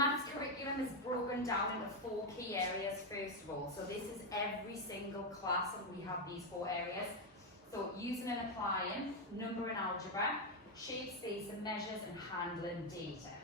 maths curriculum is broken down into 4 key areas first of all. So this is every single class and we have these 4 areas. So using and applying, number and algebra, shape, space and measures, and handling data.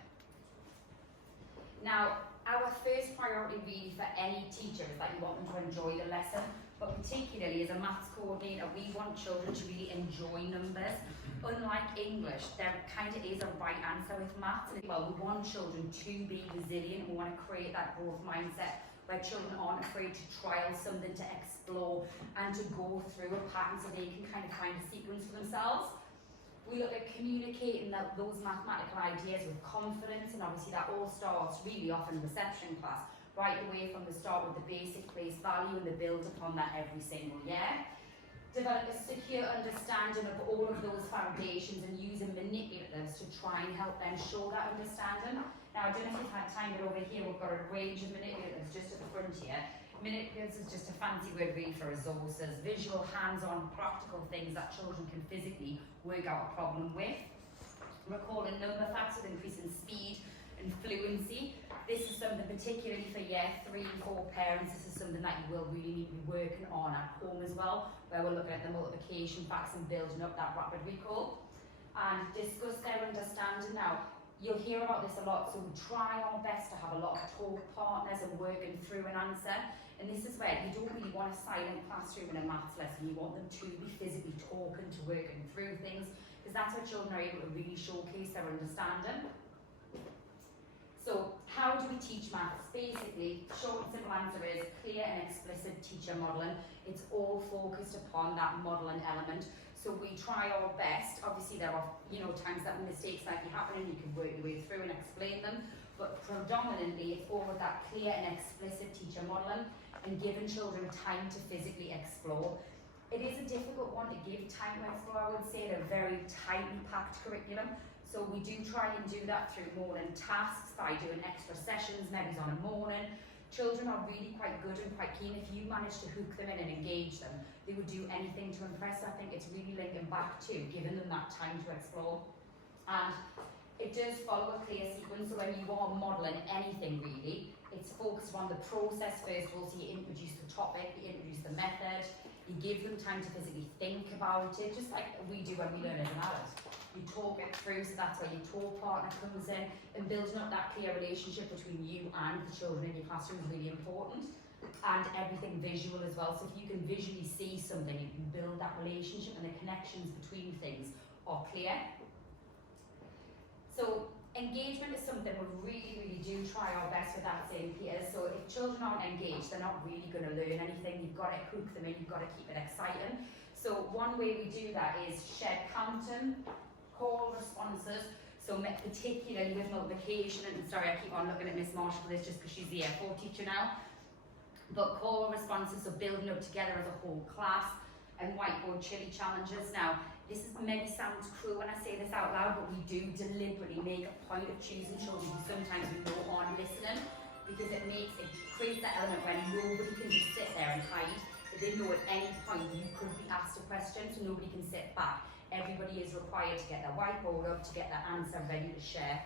Now, our first priority really for any teacher is that you want them to enjoy the lesson, but particularly as a maths coordinator, we want children to really enjoy numbers. Unlike English, there kind of is a right answer with maths. Well, we want children to be resilient. We want to create that growth mindset where children aren't afraid to trial something, to explore, and to go through a pattern so they can kind of find a sequence for themselves. We look at communicating those mathematical ideas with confidence, and obviously that all starts really off in reception class, right away from the start with the basic place value and the build upon that every single year. Develop a secure understanding of all of those foundations and using manipulatives to try and help them show that understanding. Now, I don't know if you've had time, but over here we've got a range of manipulatives just at the front here. Manipulatives is just a fancy word really for resources, visual, hands-on, practical things that children can physically work out a problem with. Recalling number facts with increasing speed and fluency. This is something particularly for year 3 and 4 parents. This is something that you will really need to be working on at home as well, where we're looking at the multiplication facts and building up that rapid recall. And discuss their understanding. Now, you'll hear about this a lot, so we try our best to have a lot of talk partners and working through an answer. And this is where you don't really want a silent classroom in a maths lesson. You want them to be physically talking, to working through things, because that's where children are able to really showcase their understanding. So how do we teach maths? Basically, short and simple answer is clear and explicit teacher modelling. It's all focused upon that modelling element. So we try our best. Obviously there are, times that mistakes might be happening, you can work your way through and explain them, but predominantly it's all with that clear and explicit teacher modelling and giving children time to physically explore. It is a difficult one to give time to explore, I would say, in a very tightly packed curriculum. So we do try and do that through morning tasks by doing extra sessions, maybe on a morning. Children are really quite good and quite keen. If you manage to hook them in and engage them, they would do anything to impress. I think it's really linking back to giving them that time to explore. And it does follow a clear sequence, so when you are modelling anything really, it's focused on the process first of all. So you introduce the topic, you introduce the method, you give them time to physically think about it, just like we do when we learn as an adult. You talk it through, so that's where your talk partner comes in, and building up that clear relationship between you and the children in your classroom is really important. And everything visual as well, so if you can visually see something, you can build that relationship and the connections between things are clear. So engagement is something we really do try our best with that, St. Peter's. So if children aren't engaged, they're not really going to learn anything. You've got to hook them in, you've got to keep it exciting. So one way we do that is shared counting, call responses, so particularly with multiplication, and sorry I keep on looking at Miss Marshall for this just because she's the Year 4 teacher now, but call responses, so building up together as a whole class, and whiteboard chili challenges. Now, this maybe sounds cruel when I say this out loud, but we do deliberately make a point of choosing children who sometimes we know aren't listening, because it creates that element where nobody can just sit there and hide. If they know at any point you could be asked a question, so nobody can sit back. Everybody is required to get their whiteboard up, to get their answer ready to share.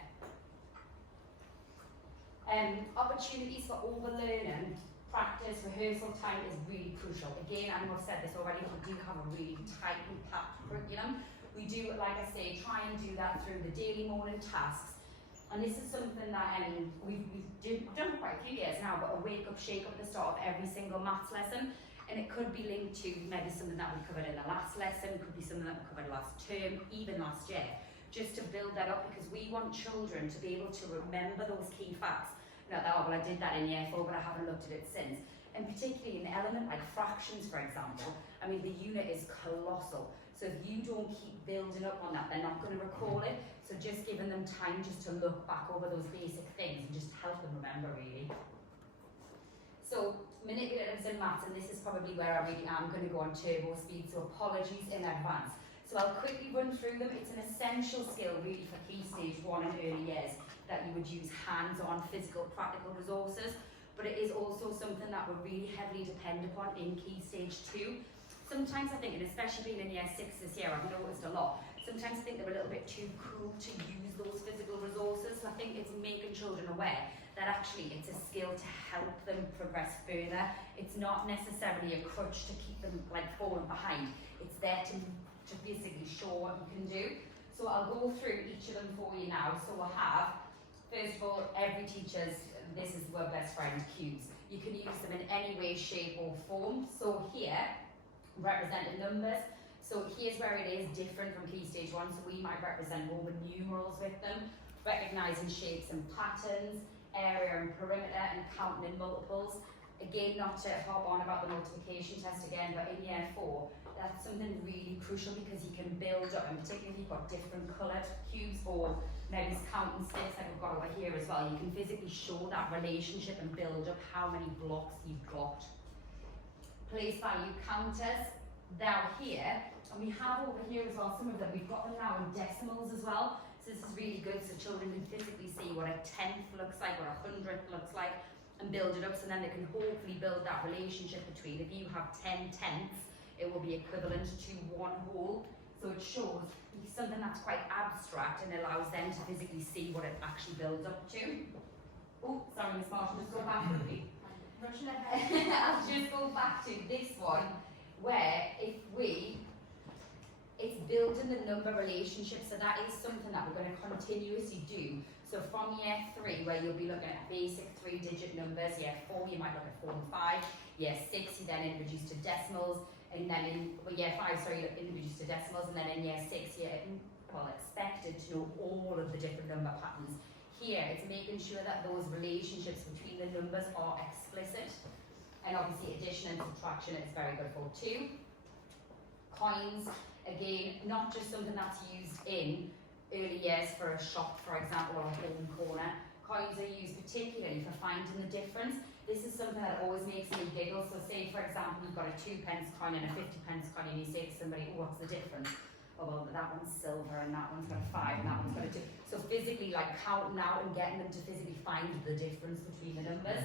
Opportunities for overlearning, practice, rehearsal time is really crucial. Again, I know I've said this already, but we do have a really tightly packed curriculum. We do, like I say, try and do that through the daily morning tasks. And this is something that we've done for quite a few years now, but a wake-up, shake-up at the start of every single maths lesson. And it could be linked to maybe something that we covered in the last lesson, it could be something that we covered last term, even last year, just to build that up, because we want children to be able to remember those key facts. Not that, oh, well, I did that in Year 4, but I haven't looked at it since. And particularly in an element like fractions, for example, I mean, the unit is colossal. So if you don't keep building up on that, they're not going to recall it. So just giving them time just to look back over those basic things and just help them remember, really. So manipulatives in maths, and this is probably where I really am going to go on turbo speed, so apologies in advance. So I'll quickly run through them. It's an essential skill really for Key Stage 1 and early years, that you would use hands-on physical practical resources, but it is also something that we're really heavily dependent upon in Key Stage 2. Sometimes I think, and especially being in Year 6 this year, I've noticed a lot, sometimes I think they're a little bit too cool to use those physical resources. So I think it's making children aware that actually it's a skill to help them progress further. It's not necessarily a crutch to keep them like falling behind. It's there to basically show what you can do. So I'll go through each of them for you now. So we'll have, first of all, every teacher's, this is our best friend, cubes. You can use them in any way, shape or form. So here, representing numbers. So here's where it is different from Key Stage 1. So we might represent Roman numerals with them, recognizing shapes and patterns, area and perimeter, and counting in multiples. Again, not to hop on about the multiplication test again, but in year 4, that's something really crucial because you can build up, and particularly if you've got different coloured cubes or maybe counting sticks like we've got over here as well, you can physically show that relationship and build up how many blocks you've got. Place value counters, now here, and we have over here as well, some of them, we've got them now in decimals as well. So this is really good so children can physically see what a tenth looks like, what a hundredth looks like, and build it up, so then they can hopefully build that relationship between, if you have 10 tenths, it will be equivalent to 1 whole. So it shows something that's quite abstract and allows them to physically see what it actually builds up to. Oh, sorry, Miss Marshall, just go back with me. Rushing ahead. I'll just go back to this one, where it's building the number relationship, so that is something that we're going to continuously do. So from year 3, where you'll be looking at basic 3-digit numbers, year 4 you might look at 4 and 5, year 6 you then introduce to decimals, and then in year 5, sorry, you introduce to decimals, and then in year 6 you're expected to know all of the different number patterns. Here it's making sure that those relationships between the numbers are explicit, and obviously addition and subtraction is very good for too. Coins, again, not just something that's used in early years for a shop, for example, or a home corner. Coins are used particularly for finding the difference. This is something that always makes me giggle. So say, for example, you've got a 2p coin and a 50p coin, and you say to somebody, oh, what's the difference? Oh, well, that one's silver and that one's got a 5 and that one's got a 2. So physically, like counting out and getting them to physically find the difference between the numbers.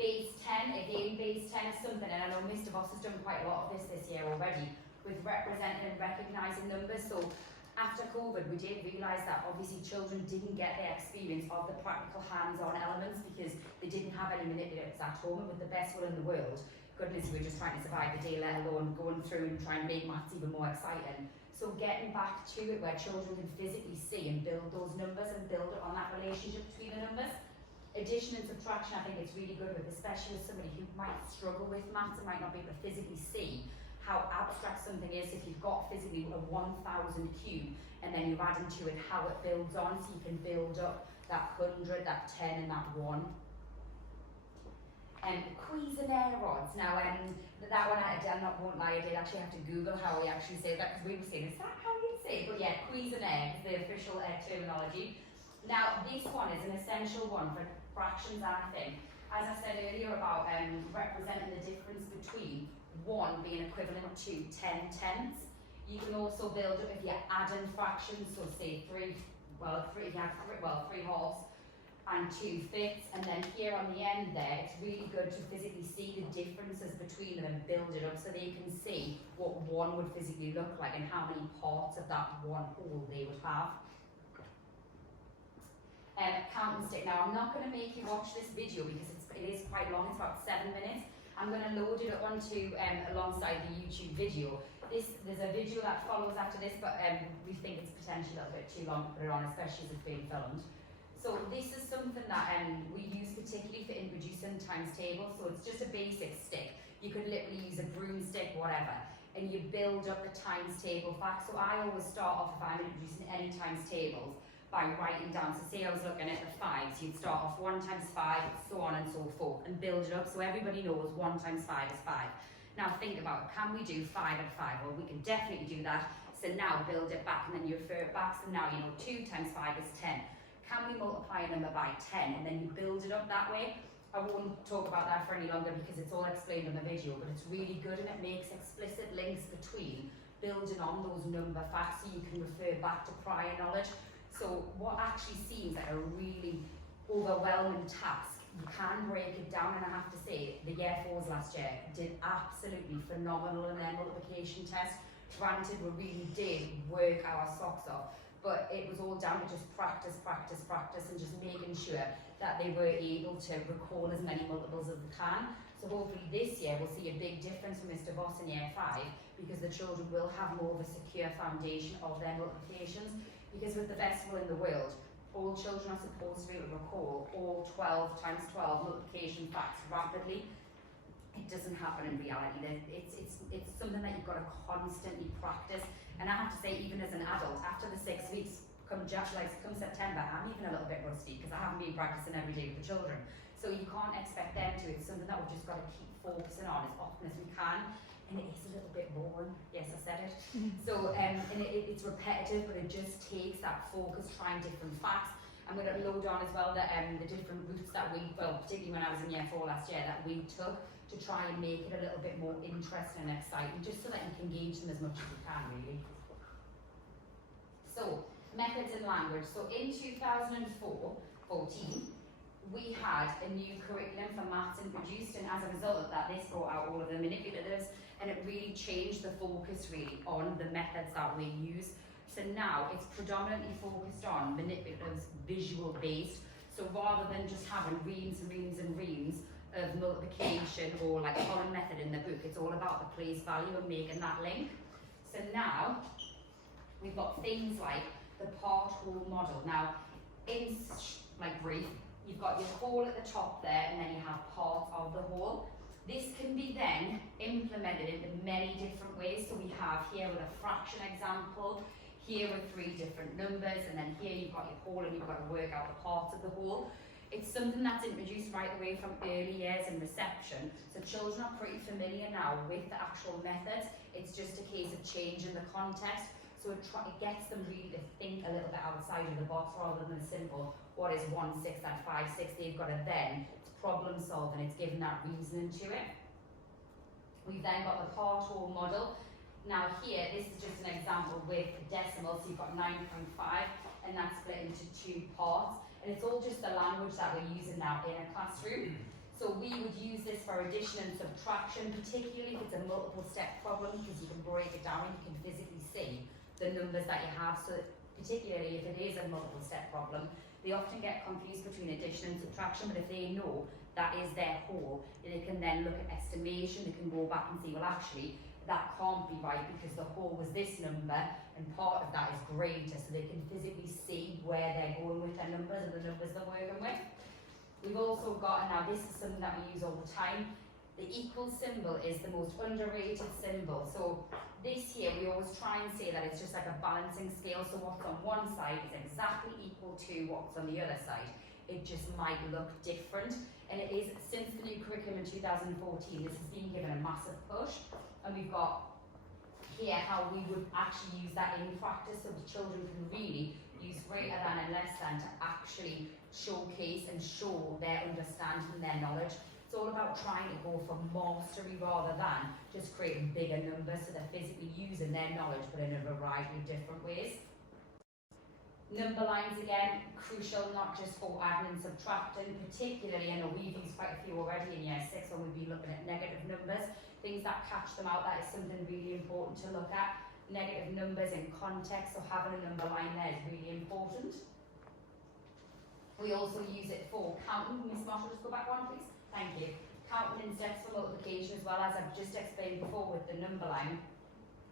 Base 10, again, base 10 is something, and I know Mr. Voss has done quite a lot of this year already, with representing and recognising numbers. So after COVID, we did realise that obviously children didn't get their experience of the practical hands-on elements because they didn't have any manipulatives at home, and with the best will in the world, goodness, we're just trying to survive the day, let alone going through and trying to make maths even more exciting. So getting back to it where children can physically see and build those numbers and build it on that relationship between the numbers. Addition and subtraction, I think it's really good with, especially with somebody who might struggle with maths and might not be able to physically see how abstract something is. If you've got physically a 1,000 cube and then you're adding to it how it builds on, so you can build up that 100, that 10 and that 1. Cuisenaire rods. Now, that one, I won't lie, I did actually have to Google how we actually say that, because we were saying, is that how you say it? But yeah, Cuisenaire is the official terminology. Now, this one is an essential one for fractions, I think. As I said earlier about representing the difference between 1 being equivalent to 10 tenths. You can also build up if you're adding fractions, so say 3 halves and 2 fifths, and then here on the end there, it's really good to physically see the differences between them and build it up so they can see what 1 would physically look like and how many parts of that 1 whole they would have. Counting stick. Now, I'm not going to make you watch this video because it is quite long, it's about 7 minutes. I'm going to load it onto alongside the YouTube video. There's a video that follows after this, but we think it's potentially a little bit too long to put it on, especially as it's being filmed. So this is something that we use particularly for introducing times tables. So it's just a basic stick. You could literally use a broomstick, whatever, and you build up the times table fact. So I always start off, if I'm introducing any times tables, by writing down. So say I was looking at the 5s, you'd start off 1 times 5, so on and so forth, and build it up so everybody knows 1 times 5 is 5. Now think about it, can we do 5 and 5? Well, we can definitely do that. So now build it back, and then you refer it back. So now you know 2 times 5 is 10. Can we multiply a number by 10? And then you build it up that way. I won't talk about that for any longer because it's all explained in the video, but it's really good and it makes explicit links between building on those number facts so you can refer back to prior knowledge. So what actually seems like a really overwhelming task, you can break it down, and I have to say, the year 4s last year did absolutely phenomenal in their multiplication test. Granted, we really did work our socks off, but it was all down to just practice, and just making sure that they were able to recall as many multiples as they can. So hopefully this year we'll see a big difference from Mr. Voss in year 5, because the children will have more of a secure foundation of their multiplications. Because with the best will in the world, all children are supposed to be able to recall all 12 times 12 multiplication facts rapidly. It doesn't happen in reality. It's something that you've got to constantly practice. And I have to say, even as an adult, after the 6 weeks, come September, I'm even a little bit rusty because I haven't been practicing every day with the children. So you can't expect them to. It's something that we've just got to keep focusing on as often as we can. And it is a little bit boring. Yes, I said it. So, and it's repetitive, but it just takes that focus, trying different facts. I'm going to load on as well the different routes that we, well, particularly when I was in year 4 last year, that we took to try and make it a little bit more interesting and exciting, just so that you can engage them as much as you can, really. So, methods in language. So in 2014, we had a new curriculum for maths introduced, and as a result of that, this brought out all of the manipulatives, and it really changed the focus really on the methods that we use. So now it's predominantly focused on manipulatives, visual based. So rather than just having reams and reams and reams of multiplication or like column method in the book, it's all about the place value and making that link. So now we've got things like the part whole model. Now in like brief, you've got your whole at the top there, and then you have parts of the whole. This can be then implemented into many different ways. So we have here with a fraction example, here with 3 different numbers, and then here you've got your whole and you've got to work out the parts of the whole. It's something that's introduced right away from early years in reception. So children are pretty familiar now with the actual methods. It's just a case of changing the context. So it gets them really to think a little bit outside of the box rather than a simple, what is 1/6 and 5/6? They've got to then problem solve, and it's given that reasoning to it. We've then got the part whole model. Now here, this is just an example with decimal, so you've got 9.5, and that's split into 2 parts. And it's all just the language that we're using now in a classroom. So we would use this for addition and subtraction, particularly if it's a multiple step problem, because you can break it down and you can physically see the numbers that you have. So particularly if it is a multiple step problem, they often get confused between addition and subtraction, but if they know that is their whole, they can then look at estimation, they can go back and see, well actually, that can't be right because the whole was this number and part of that is greater, so they can physically see where they're going with their numbers and the numbers they're working with. We've also got, and now this is something that we use all the time, the equal symbol is the most underrated symbol. So this here, we always try and say that it's just like a balancing scale. So what's on one side is exactly equal to what's on the other side. It just might look different. And it is, since the new curriculum in 2014, this has been given a massive push. And we've got here how we would actually use that in practice, so the children can really use greater than and less than to actually showcase and show their understanding and their knowledge. It's all about trying to go for mastery rather than just creating bigger numbers, so they're physically using their knowledge but in a variety of different ways. Number lines again, crucial not just for adding and subtracting, particularly, I know we've used quite a few already in year 6 when we've been looking at negative numbers, things that catch them out, that is something really important to look at. Negative numbers in context, so having a number line there is really important. We also use it for counting. Can Miss Marshall just go back one, please? Thank you. Counting in steps for multiplication, as well as I've just explained before with the number line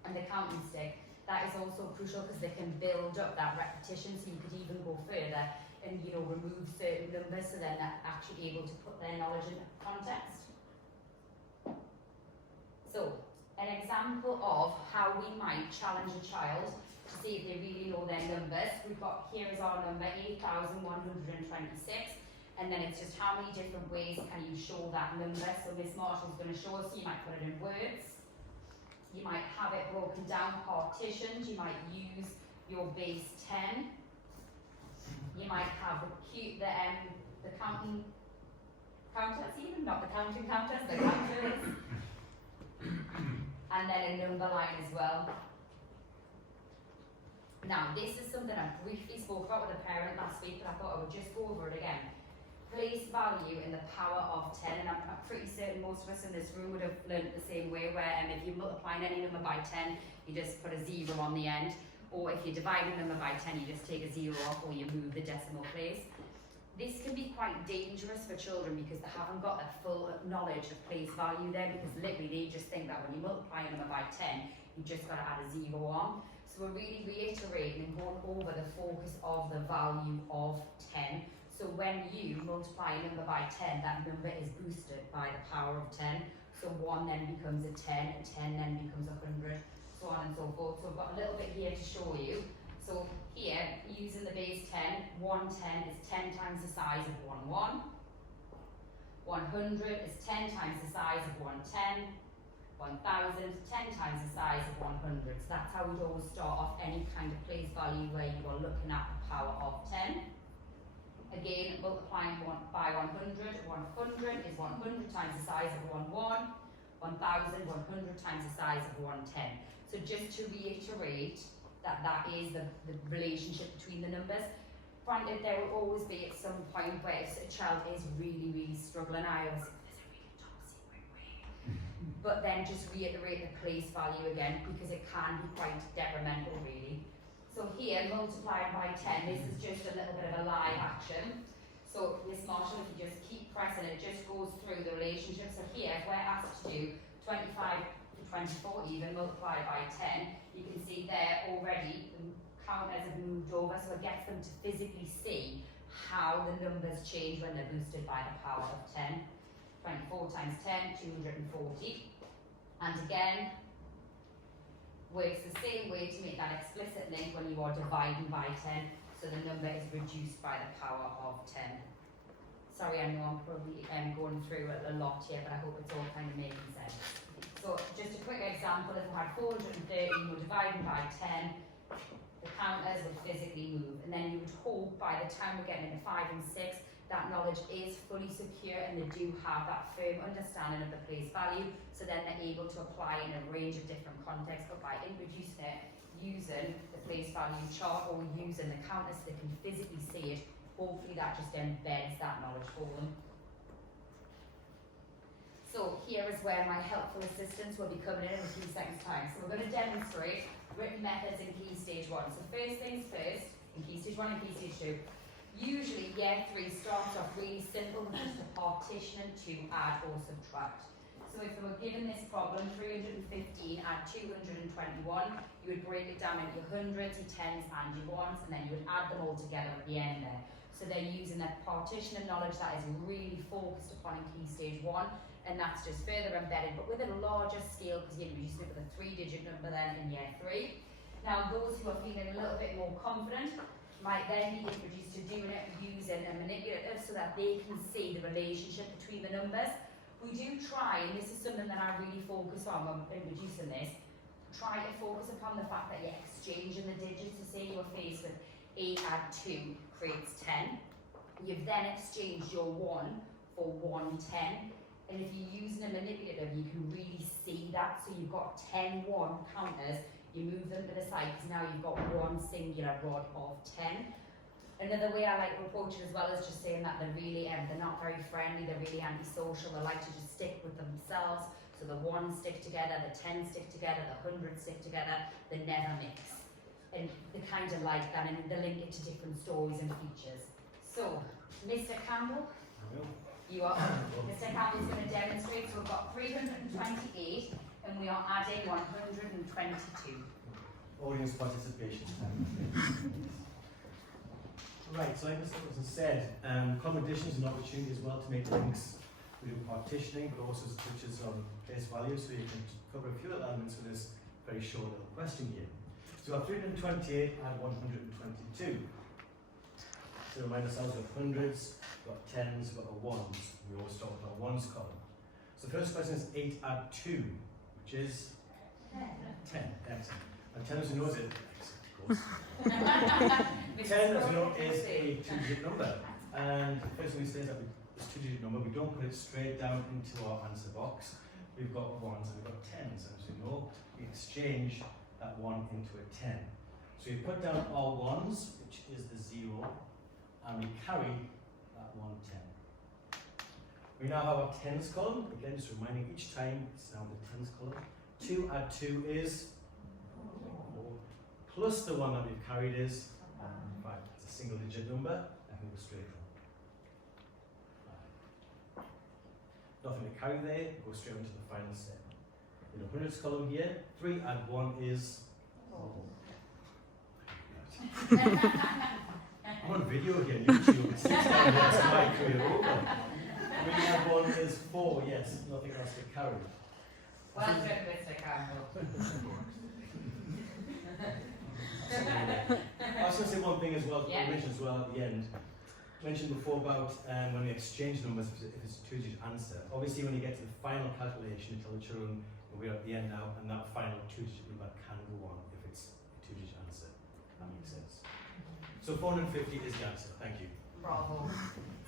and the counting stick. That is also crucial because they can build up that repetition, so you could even go further and remove certain numbers, so then they're actually able to put their knowledge in context. So, an example of how we might challenge a child to see if they really know their numbers. We've got, here is our number, 8,126. And then it's just how many different ways can you show that number. So Miss Marshall's going to show us, so you might put it in words. You might have it broken down, partitioned. You might use your base 10. You might have the counting counters even, not the counting counters, the counters. And then a number line as well. Now this is something I briefly spoke about with a parent last week, but I thought I would just go over it again. Place value in the power of 10, and I'm pretty certain most of us in this room would have learned the same way, where if you're multiplying any number by 10, you just put a 0 on the end. or if you're dividing a number by 10, you just take a 0 off, or you move the decimal place. This can be quite dangerous for children because they haven't got that full knowledge of place value there, because literally they just think that when you multiply a number by 10, you just got to add a 0 on. So we're really reiterating and going over the focus of the value of 10. So when you multiply a number by 10, that number is boosted by the power of 10. So 1 then becomes a 10, a 10 then becomes 100, so on and so forth. So I've got a little bit here to show you. So here, using the base 10, 110 is 10 times the size of 1, 1. 100 is 10 times the size of 110. 1,000, 10 times the size of 100. So that's how we'd always start off any kind of place value where you are looking at the power of 10. Again, multiplying by 100. 100 is 100 times the size of 1, 1. 1,000, 100 times the size of 110. So just to reiterate that that is the relationship between the numbers. Granted, there will always be at some point where if a child is really struggling, I always say, there's a really top secret way. But then just reiterate the place value again, because it can be quite detrimental really. So here, multiplying by 10, this is just a little bit of a live action. So Miss Marshall, if you just keep pressing, it just goes through the relationship. So here, if we're asked to do 25 to 24 even, multiplied by 10, you can see there already the counters have moved over, so it gets them to physically see how the numbers change when they're boosted by the power of 10. 24 times 10, 240. And again, works the same way to make that explicit link when you are dividing by 10, so the number is reduced by the power of 10. Sorry, I know I'm probably going through a lot here, but I hope it's all kind of making sense. So just a quick example, if we had 430, we're dividing by 10, the counters would physically move, and then you would hope by the time we're getting into 5 and 6, that knowledge is fully secure and they do have that firm understanding of the place value, so then they're able to apply in a range of different contexts. But by introducing it using the place value chart or using the counters so they can physically see it, hopefully that just embeds that knowledge for them. So here is where my helpful assistance will be coming in a few seconds time. So we're going to demonstrate written methods in Key Stage 1. So first things first, in Key Stage 1 and Key Stage 2, usually year 3 starts off really simple with just a partition to add or subtract. So if we were given this problem, 315 add 221, you would break it down into your hundreds, your tens and your ones, and then you would add them all together at the end there. So they're using that partition of knowledge that is really focused upon in Key Stage 1, and that's just further embedded, but with a larger scale, because you just look at a 3-digit number then in year 3. Now those who are feeling a little bit more confident might then be introduced to doing it using a manipulative so that they can see the relationship between the numbers. We do try, and this is something that I really focus on when introducing this, try to focus upon the fact that you're exchanging the digits. So say you're faced with 8 add 2 creates 10. You've then exchanged your 1 for 110. And if you're using a manipulative, you can really see that. So you've got 10 1 counters, you move them to the side because now you've got one singular rod of 10. Another way I like to approach it as well is just saying that they're really, they're not very friendly, they're really antisocial, they like to just stick with themselves. So the 1 stick together, the 10 stick together, the 100 stick together, they never mix. And they kind of like that, and they link it to different stories and features. So, Mr. Campbell, you are, Mr. Campbell's going to demonstrate. So we've got 328 and we are adding 122. Audience participation. Right, so like Mr. Nicholson said, common addition is an opportunity as well to make links. We do partitioning, but also touches on place value, so you can cover a few elements with this very short little question here. So we've got 328 add 122. So remind ourselves we've got hundreds, we've got tens, we've got ones. We always start with our ones column. So the first question is 8 add 2, which is 10. Excellent. And 10 as we know is it, of course. 10 as we know is a 2-digit number. And the first thing we say is that this 2-digit number, we don't put it straight down into our answer box. We've got ones and we've got tens. And as we know, we exchange that 1 into a 10. So we put down our ones, which is the 0, and we carry that 110. We now have our tens column. Again, just reminding each time it's now the tens column. 2 add 2 is 4. plus the one that we've carried is 5. It's a single digit number, and we go straight on. 5. Nothing to carry there, go straight on to the final step. In the hundreds column here, 3 and 1 is. I'm on video here on YouTube. It's 6 that's my career over. 3 and 1 is 4, yes, nothing else to carry. Well done, Mr. Campbell. I was going to say one thing as well, Yeah. I mentioned as well at the end. Mentioned before about when we exchange numbers, if it's a 2-digit answer. Obviously, when you get to the final calculation, you tell the children we're at the end now, and that final 2-digit number can go on if it's a 2-digit answer. That makes sense. So 450 is the answer. Thank you. Bravo.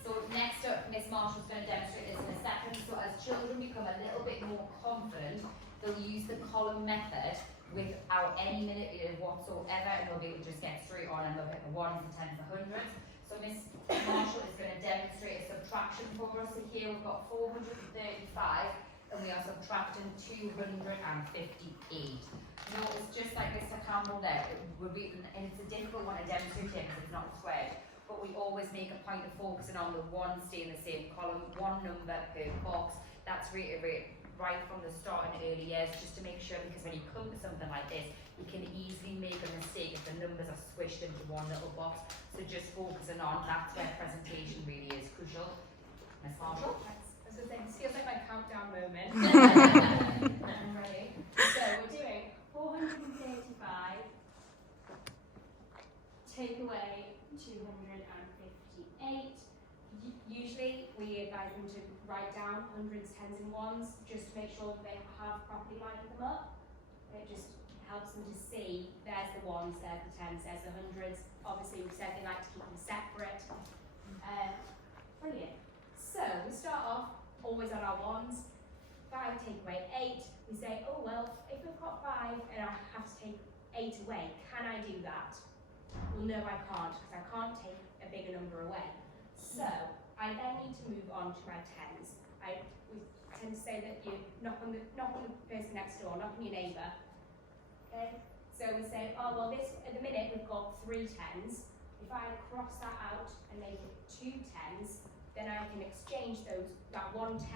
So next up, Miss Marshall's going to demonstrate this in a second. So as children become a little bit more confident, they'll use the column method without any manipulative whatsoever, and they'll be able to just get straight on and look at the ones, the tens, the hundreds. So Miss Marshall is going to demonstrate a subtraction for us. So here we've got 435, and we are subtracting 258. Notice, just like Mr. Campbell there, and it's a difficult one to demonstrate here because it's not squared, but we always make a point of focusing on the one stay in the same column, one number per box. That's reiterated right from the start in early years, just to make sure, because when you come to something like this, you can easily make a mistake if the numbers are squished into one little box. So just focusing on that's where presentation really is crucial. Miss Marshall? As I was saying, this feels like my countdown moment. I'm ready. So we're doing 435, take away 258. Usually we advise them to write down hundreds, tens and ones, just to make sure that they have properly lined them up. It just helps them to see, there's the ones, there's the tens, there's the hundreds. Obviously we said they like to keep them separate. Brilliant. So we start off always on our ones. 5 take away 8. We say, oh well, if we've got 5 and I have to take 8 away, can I do that? Well, no, I can't, because I can't take a bigger number away. So I then need to move on to my tens. We tend to say that you knock on the person next door, knock on your neighbour. Okay. So we say, oh well, this at the minute we've got 3 tens. If I cross that out and make it 2 tens, then I can exchange that 1 10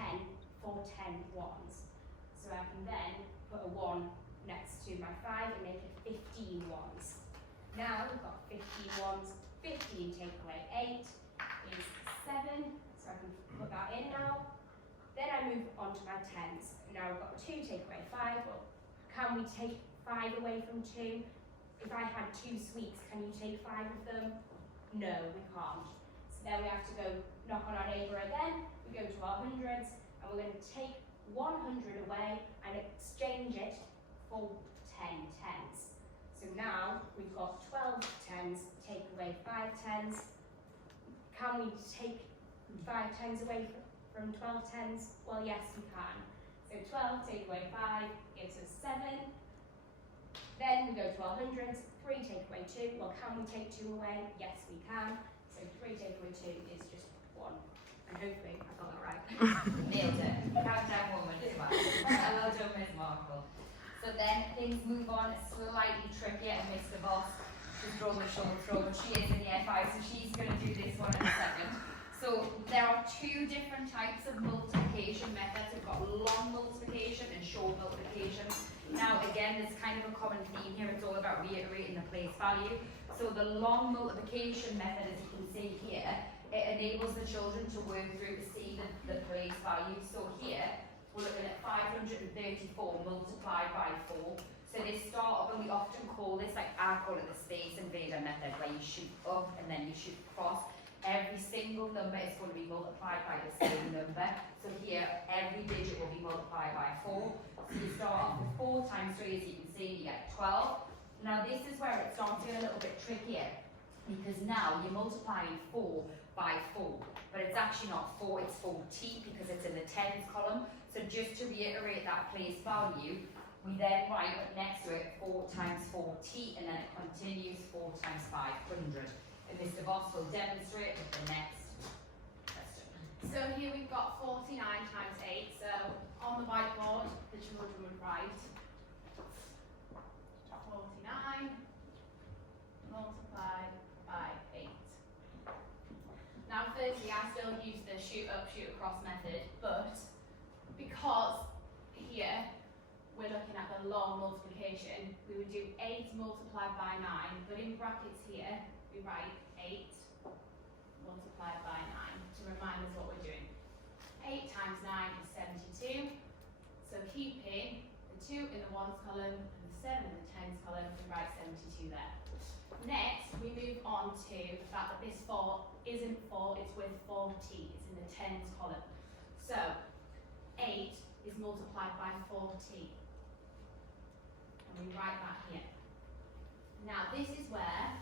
for 10 ones. So I can then put a 1 next to my 5 and make it 15 ones. Now we've got 15 ones. 15 take away 8 is 7, so I can put that in now. Then I move on to my tens. Now we've got 2 take away 5. Well, can we take 5 away from 2? If I had 2 sweets, can you take 5 of them? No, we can't. So then we have to go knock on our neighbour again. We go to our hundreds, and we're going to take 100 away and exchange it for 10 tens. So now we've got 12 tens, take away 5 tens. Can we take 5 tens away from 12 tens? Well, yes, we can. So 12 take away 5 gives us 7. Then we go to our hundreds. 3 take away 2. Well, can we take 2 away? Yes, we can. So 3 take away 2 is just 1. And hopefully I got that right. Nailed it. Countdown woman as well. Well done, Miss Markle. So then things move on slightly trickier, and Mr. Voss is drawing the shoulder throw, but she is in year 5, so she's going to do this one in a second. So there are 2 different types of multiplication methods. We've got long multiplication and short multiplication. Now again, there's kind of a common theme here. It's all about reiterating the place value. So the long multiplication method, as you can see here, it enables the children to work through to see the place value. So here, we're looking at 534 multiplied by 4. So they start up, and we often call this, like I call it the space invader method, where you shoot up and then you shoot across. Every single number is going to be multiplied by the same number. So here, every digit will be multiplied by 4. So you start off with 4 times 3, as you can see, you get 12. Now this is where it starts to get a little bit trickier, because now you're multiplying 4 by 4, but it's actually not 4, it's 4t, because it's in the tens column. So just to reiterate that place value, we then write up next to it 4 times 4t, and then it continues 4 times 500. And Mr. Voss will demonstrate with the next question. So here we've got 49 times 8. So on the whiteboard, the children would write 49 I still use the shoot up, shoot across method, but because here we're looking at the long multiplication, we would do 8 multiplied by 9, but in brackets here, we write 8 multiplied by 9 to remind us what we're doing. 8 times 9 is 72, so keeping the 2 in the ones column and the 7 in the tens column, we write 72 there. Next, we move on to the fact that this 4 isn't 4, it's with 40, it's in the tens column. So, 8 is multiplied by 40. And we write that here. Now, this is where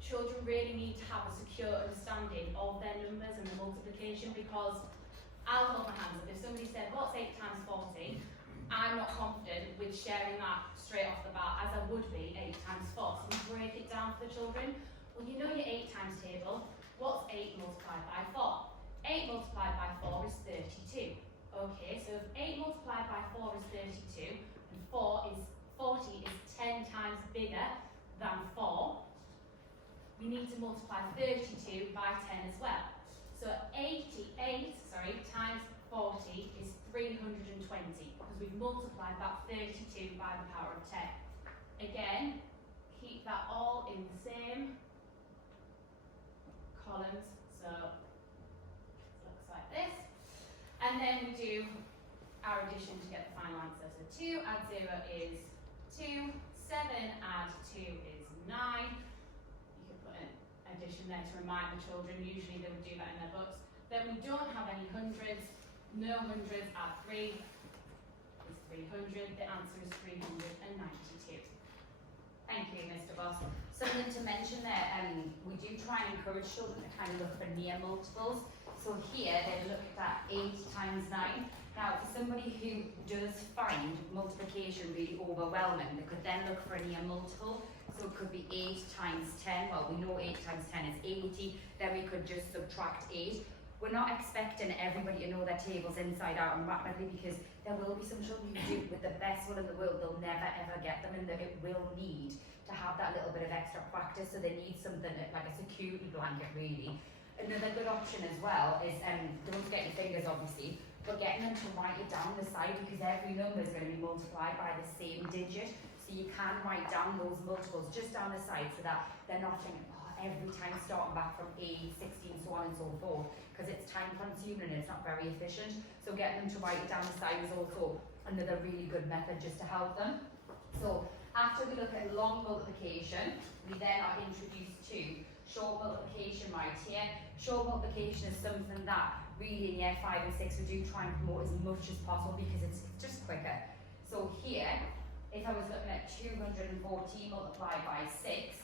children really need to have a secure understanding of their numbers and the multiplication, because I'll hold my hands up. If somebody said, what's 8 times 40? I'm not confident with sharing that straight off the bat, as I would be 8 times 4. So we break it down for the children. Well, you know your 8 times table. What's 8 multiplied by 4? 8 multiplied by 4 is 32. Okay, so if 8 multiplied by 4 is 32, and 40 is 10 times bigger than 4, we need to multiply 32 by 10 as well. So 88 times 40 is 320, because we've multiplied that 32 by the power of 10. Again, keep that all in the same columns, so it looks like this. And then we do our addition to get the final answer. So 2 add 0 is 2, 7 add 2 is 9. You could put an addition there to remind the children, usually they would do that in their books. Then we don't have any hundreds, no hundreds, add 3 is 300, the answer is 392. Thank you, Mr. Boss. Something to mention there, we do try and encourage children to kind of look for near multiples. So here they look at 8 times 9. Now, for somebody who does find multiplication really overwhelming, they could then look for a near multiple. So it could be 8 times 10. Well, we know 8 times 10 is 80. Then we could just subtract 8. We're not expecting everybody to know their tables inside out and rapidly, because there will be some children who do with the best will in the world, they'll never ever get them, and that it will need to have that little bit of extra practice. So they need something like a security blanket, really. Another good option as well is, don't forget your fingers obviously, but getting them to write it down the side, because every number is going to be multiplied by the same digit. So you can write down those multiples just down the side, so that they're not thinking, oh, every time starting back from 8, 16, so on and so forth, because it's time consuming and it's not very efficient. So getting them to write it down the side is also another really good method just to help them. So after we look at long multiplication, we then are introduced to short multiplication right here. Short multiplication is something that really in year 5 and 6 we do try and promote as much as possible, because it's just quicker. So here, if I was looking at 214 multiplied by 6,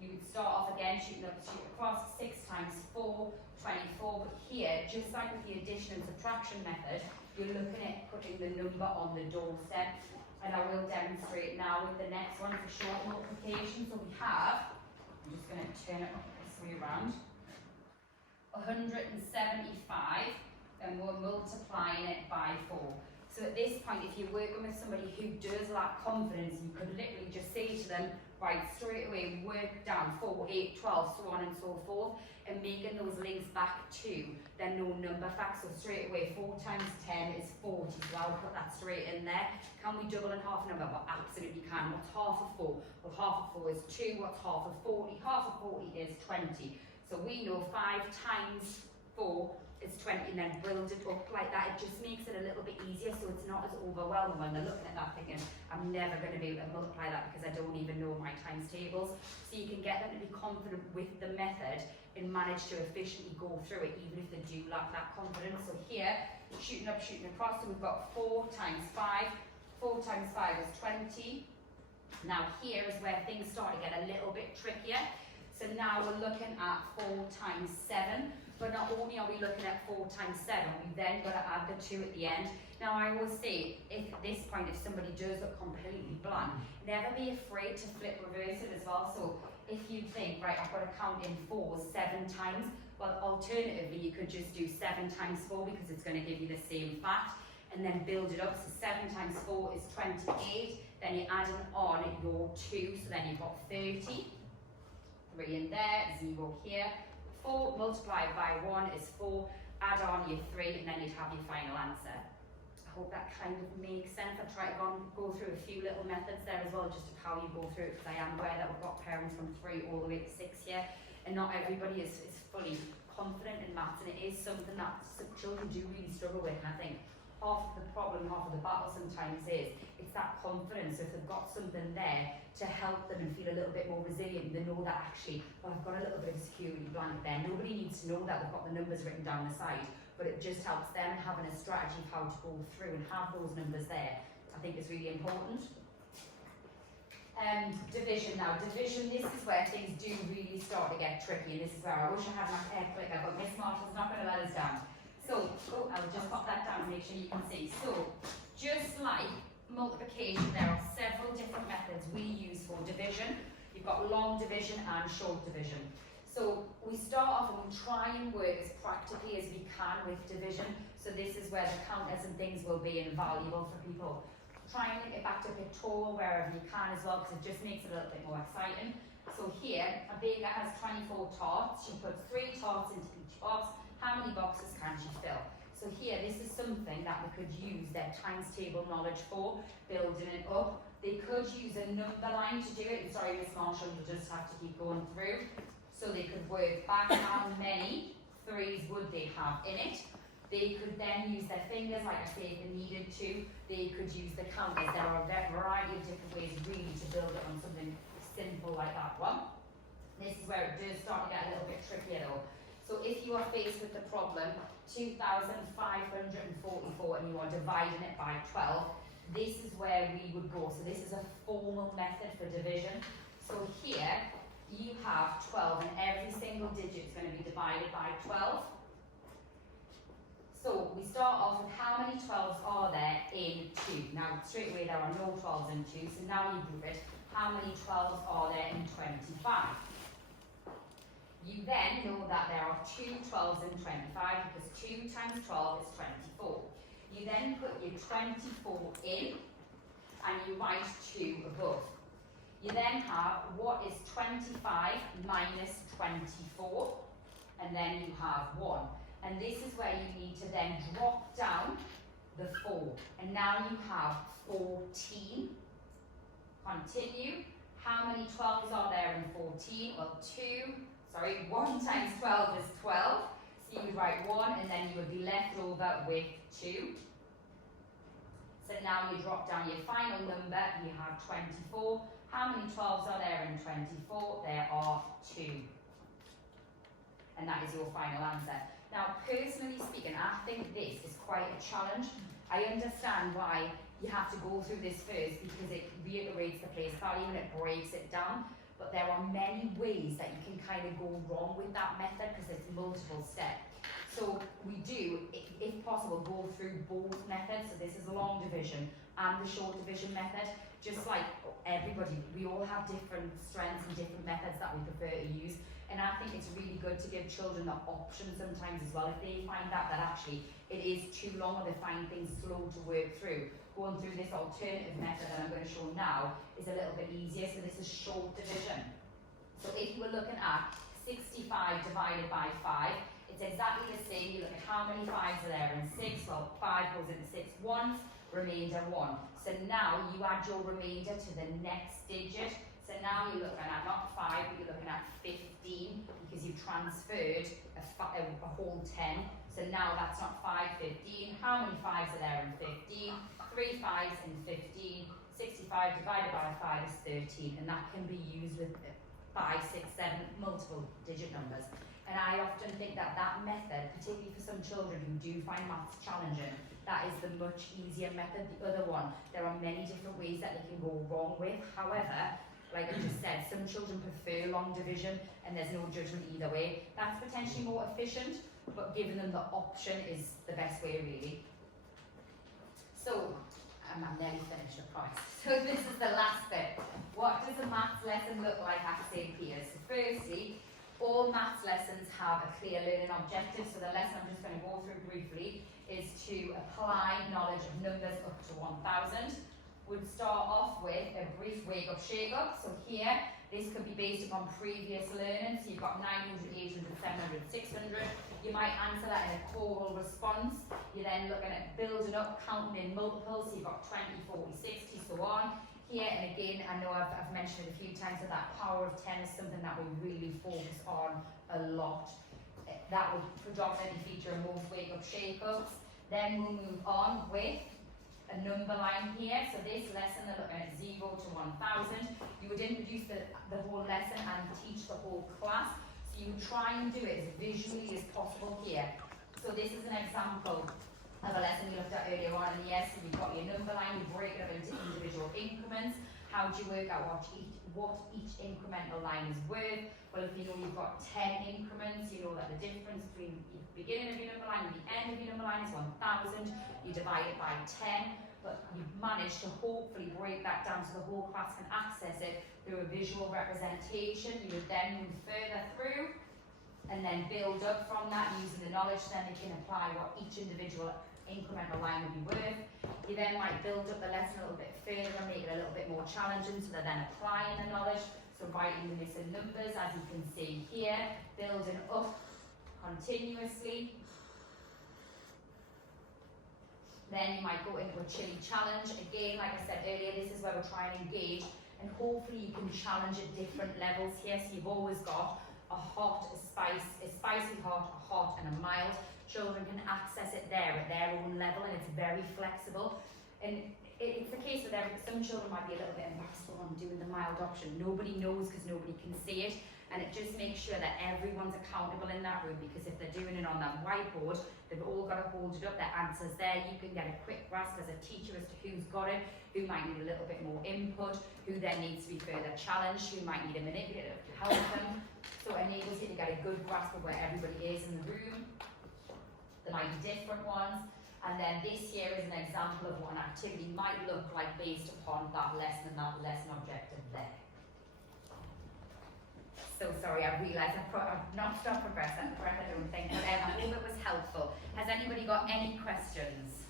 you would start off again shooting up, shoot across. 6 times 4, 24. But here, just like with the addition and subtraction method, you're looking at putting the number on the doorstep. And I will demonstrate now with the next one, for short multiplication. So we have, I'm just going to turn it this way around, 175, and we're multiplying it by 4. So at this point, if you're working with somebody who does lack confidence, you could literally just say to them, right, straight away work down 4, 8, 12, so on and so forth, and making those links back to their known number facts. So straight away, 4 times 10 is 40, so I'll put that straight in there. Can we double and half a number? Well, absolutely can. What's half of 4? Well, half of 4 is 2. What's half of 40? Half of 40 is 20. So we know 5 times 4 is 20, and then build it up like that. It just makes it a little bit easier, so it's not as overwhelming when they're looking at that thinking, I'm never going to be able to multiply that because I don't even know my times tables. So you can get them to be confident with the method and manage to efficiently go through it, even if they do lack that confidence. So here, shooting up, shooting across, so we've got 4 times 5. 4 times 5 is 20. Now here is where things start to get a little bit trickier. So now we're looking at 4 times 7. But not only are we looking at 4 times 7, we then got to add the 2 at the end. Now I always say, if at this point, if somebody does look completely blank, never be afraid to flip reverse it as well. So if you think, right, I've got to count in 4s 7 times, well, alternatively, you could just do 7 times 4 because it's going to give you the same fact, and then build it up. So 7 times 4 is 28. Then you're adding on your 2, so then you've got 30. 3 in there, 0 here. 4 multiplied by 1 is 4, add on your 3, and then you'd have your final answer. I hope that kind of makes sense. I've tried to go through a few little methods there as well, just of how you go through it, because I am aware that we've got parents from 3 all the way to 6 here, and not everybody is fully confident in maths, and it is something that some children do really struggle with, and I think half of the problem, half of the battle sometimes is, it's that confidence. So if they've got something there to help them and feel a little bit more resilient, they know that actually, well, I've got a little bit of a security blanket there. Nobody needs to know that they've got the numbers written down the side, but it just helps them having a strategy of how to go through and have those numbers there. I think is really important. Division now. Division, this is where things do really start to get tricky, and this is where I wish I had my hair clicker, but Miss Marshall's not going to let us down. So, I'll just pop that down to make sure you can see. So, just like multiplication, there are several different methods we use for division. You've got long division and short division. So, we start off and we try and work as practically as we can with division. So, this is where the counters and things will be invaluable for people. Try and link it back to pictorial wherever you can as well, because it just makes it a little bit more exciting. So, here, a baker has 24 tarts. She puts 3 tarts into each box. How many boxes can she fill? So here, this is something that we could use their times table knowledge for, building it up. They could use a number line to do it. Sorry, Miss Marshall, you just have to keep going through. So they could work back how many 3s would they have in it. They could then use their fingers, like I say, if they needed to. They could use the counters. There are a variety of different ways really to build it on something simple like that one. This is where it does start to get a little bit trickier though. So if you are faced with the problem 2,544 and you are dividing it by 12, this is where we would go. So this is a formal method for division. So here you have 12 and every single digit is going to be divided by 12. So we start off with how many 12s are there in 2. Now straight away there are no 12s in 2, so now you group it. How many 12s are there in 25? You then know that there are 2 12s in 25 because 2 times 12 is 24. You then put your 24 in and you write 2 above. You then have what is 25 minus 24, and then you have 1. And this is where you need to then drop down the 4. And now you have 14. Continue. How many 12s are there in 14? Well, 1 times 12 is 12. So you would write 1 and then you would be left over with 2. So now you drop down your final number, you have 24. How many 12s are there in 24? There are 2. And that is your final answer. Now, personally speaking, I think this is quite a challenge. I understand why you have to go through this first because it reiterates the place value and it breaks it down. But there are many ways that you can kind of go wrong with that method because it's multiple steps. So we do, if possible, go through both methods. So this is a long division and the short division method. Just like everybody, we all have different strengths and different methods that we prefer to use. And I think it's really good to give children the option sometimes as well. If they find that actually it is too long or they find things slow to work through, going through this alternative method that I'm going to show now is a little bit easier. So this is short division. So if you were looking at 65 divided by 5, it's exactly the same. You look at how many 5s are there in 6. Well, 5 goes into 6 ones, remainder 1. So now you add your remainder to the next digit. So now you're looking at not 5, but you're looking at 15 because you've transferred a whole 10. So now that's not 5, 15. How many 5s are there in 15? 3 5s in 15. 65 divided by 5 is 13. And that can be used with 5, 6, 7, multiple digit numbers. And I often think that that method, particularly for some children who do find maths challenging, that is the much easier method. The other one, there are many different ways that they can go wrong with. However, like I just said, some children prefer long division and there's no judgment either way. That's potentially more efficient, but giving them the option is the best way really. So, I'm nearly finished, I promise. So this is the last bit. What does a maths lesson look like at St. Peter's? So firstly, all maths lessons have a clear learning objective. So the lesson I'm just going to go through briefly is to apply knowledge of numbers up to 1,000. Would start off with a brief wake up, shake up. So here This could be based upon previous learning, so you've got 900, 800, 700, 600. You might answer that in a choral response. You're then looking at building up, counting in multiples, so you've got 20, 40, 60, so on. Here, and again, I know I've mentioned it a few times, that that power of 10 is something that we really focus on a lot. That will predominantly feature in most wake-up shake-ups. Then we'll move on with a number line here. So this lesson, they're looking at 0 to 1,000. You would introduce the whole lesson and teach the whole class. So you would try and do it as visually as possible here. So this is an example of a lesson we looked at earlier on in the year. So you've got your number line, you break it up into individual increments. How do you work out what each incremental line is worth? Well, if you know you've got 10 increments, you know that the difference between the beginning of your number line and the end of your number line is 1,000. You divide it by 10, but you've managed to hopefully break that down so the whole class can access it through a visual representation. You would then move further through and then build up from that using the knowledge, then they can apply what each individual incremental line would be worth. You then might build up the lesson a little bit further and make it a little bit more challenging, so they're then applying the knowledge. So writing the missing numbers, as you can see here, building up continuously. Then you might go into a chili challenge. Again, like I said earlier, this is where we're trying to engage, and hopefully you can challenge at different levels here. So you've always got a hot, a spicy hot, a hot, and a mild. Children can access it there at their own level, and it's very flexible. And it's the case with some children might be a little bit embarrassed on doing the mild option. Nobody knows because nobody can see it, and it just makes sure that everyone's accountable in that room, because if they're doing it on that whiteboard, they've all got to hold it up, their answers there. You can get a quick grasp as a teacher as to who's got it, who might need a little bit more input, who then needs to be further challenged, who might need a manipulative to help them. So it enables you to get a good grasp of where everybody is in the room. There might be different ones. And then this here is an example of what an activity might look like based upon that lesson and that lesson objective there. So sorry, I realised I've not stopped progressing, I don't think, but I hope it was helpful. Has anybody got any questions?